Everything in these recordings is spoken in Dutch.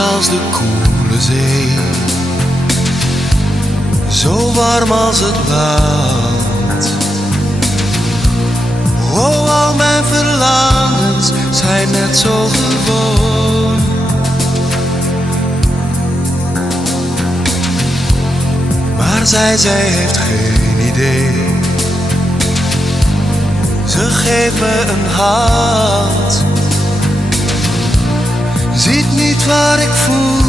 als de koele zee, zo warm als het land. Oh, al mijn verlangens zijn net zo gewoon. Maar zij heeft geen idee. Ze geeft me een hand. Ziet niet waar ik voel,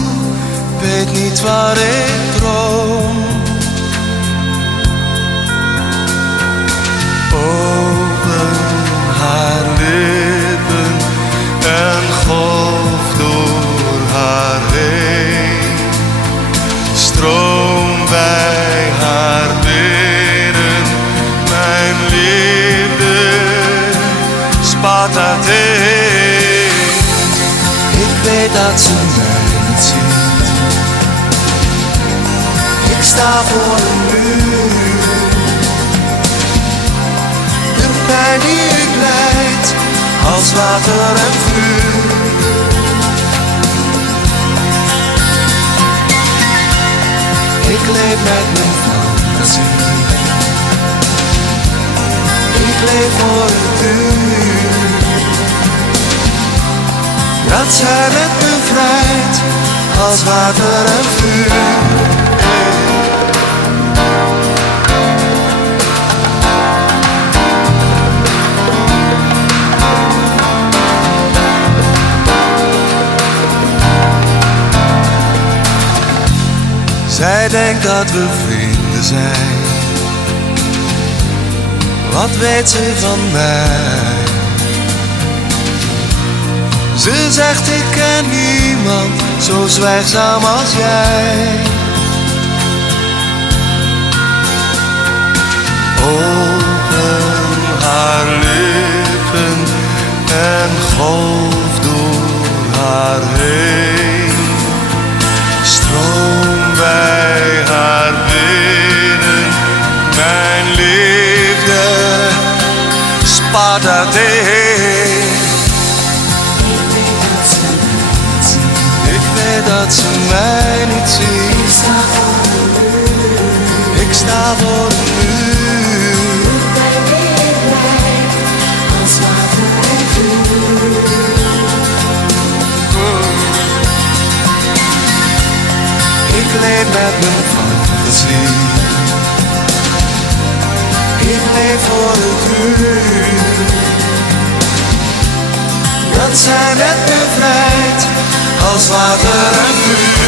weet niet waar ik droom. Open haar lippen, een golf door haar heen. Stroom bij haar binnen, mijn liefde spat uiteen. Ik weet dat ze mij niet ziet. Ik sta voor een muur. De pijn die ik lijd, als water en vuur. Ik leef met mijn fantasie. Ik leef voor het uur dat zij met me vrijt, als water en vuur. Zij denkt dat we vrienden zijn. Wat weet ze van mij? Ze zegt ik ken niemand zo zwijgzaam als jij. Open haar lippen en golf door haar heen. Stroom bij haar binnen, mijn liefde spat uiteen. Dat ze mij niet ziet. Ik sta voor een muur. Als water en vuur. Ik leef met mijn fantasie. Ik leef voor het uur dat zij met me vrijt, als water en vuur.